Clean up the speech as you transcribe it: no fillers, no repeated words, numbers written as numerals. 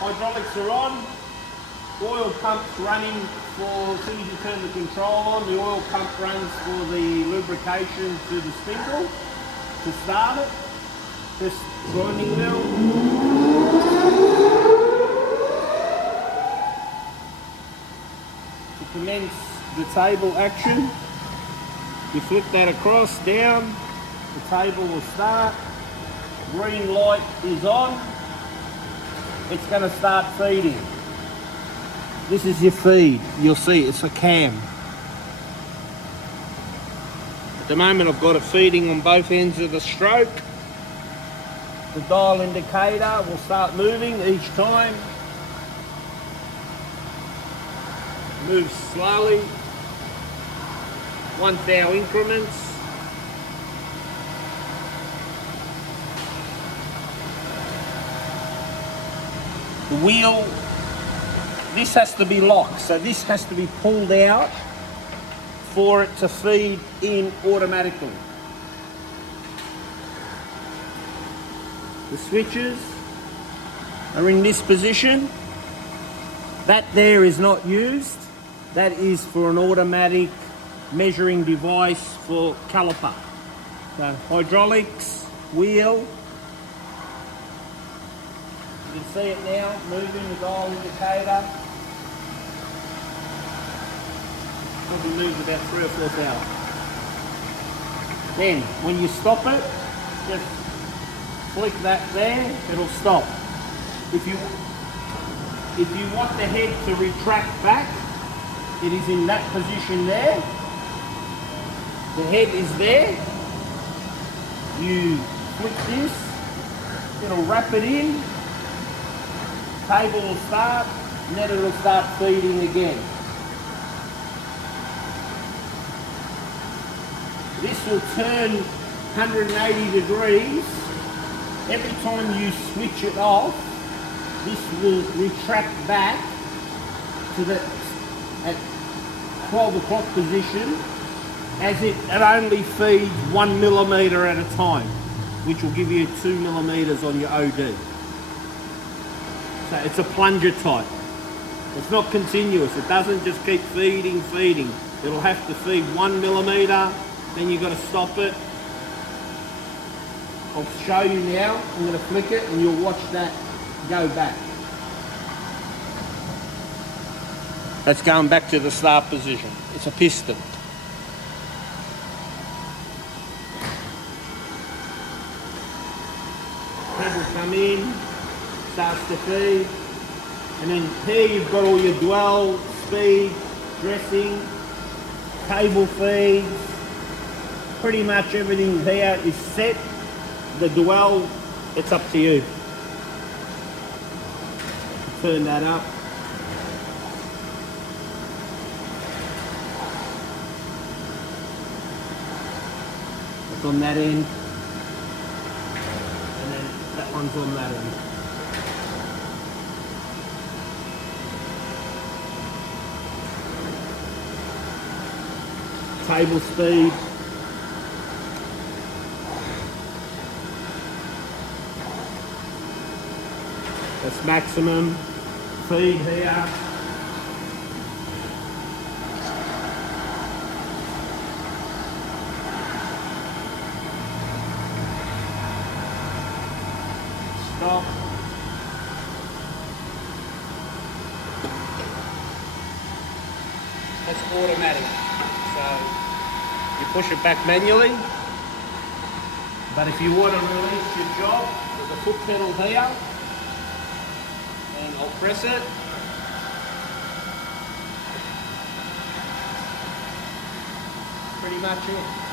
Hydraulics are on. Oil pump's running for, as soon as you turn the control on, the oil pump runs for the lubrication to the spindle to start it. This grinding wheel. To commence the table action, you flip that across, down, the table will start. Green light is on. It's going to start feeding. This is your feed. You'll see it's a cam. At the moment I've got it feeding on both ends of the stroke. The dial indicator will start moving each time. Moves slowly. 1th hour increments. The wheel, this has to be locked, so this has to be pulled out for it to feed in automatically. The switches are in this position. That there is not used. That is for an automatic measuring device for caliper. So hydraulics, wheel. You can see it now, moving the dial indicator. Probably moves about 3 or 4 hours. Then, when you stop it, just flick that there, it'll stop. If you want the head to retract back, it is in that position there. The head is there. You flick this, it'll wrap it in. Table will start, and then it'll start feeding again. This will turn 180 degrees. Every time you switch it off, this will retract back to the at 12 o'clock position, as it only feeds 1 millimetre at a time, which will give you 2 millimetres on your OD. So it's a plunger type. It's not continuous. It doesn't just keep feeding. It'll have to feed 1 millimetre, then you've got to stop it. I'll show you now. I'm going to flick it and you'll watch that go back. That's going back to the start position. It's a piston. Head will come in, starts to feed, and then here you've got all your dwell, speed, dressing, cable feeds. Pretty much everything here is set. The dwell, it's up to you. Turn that up. It's on that end, and then that one's on that end. Table speed. That's maximum. Feed here. Stop. That's automatic. So you push it back manually. But if you want to release your job, there's a foot pedal here. And I'll press it. Pretty much it.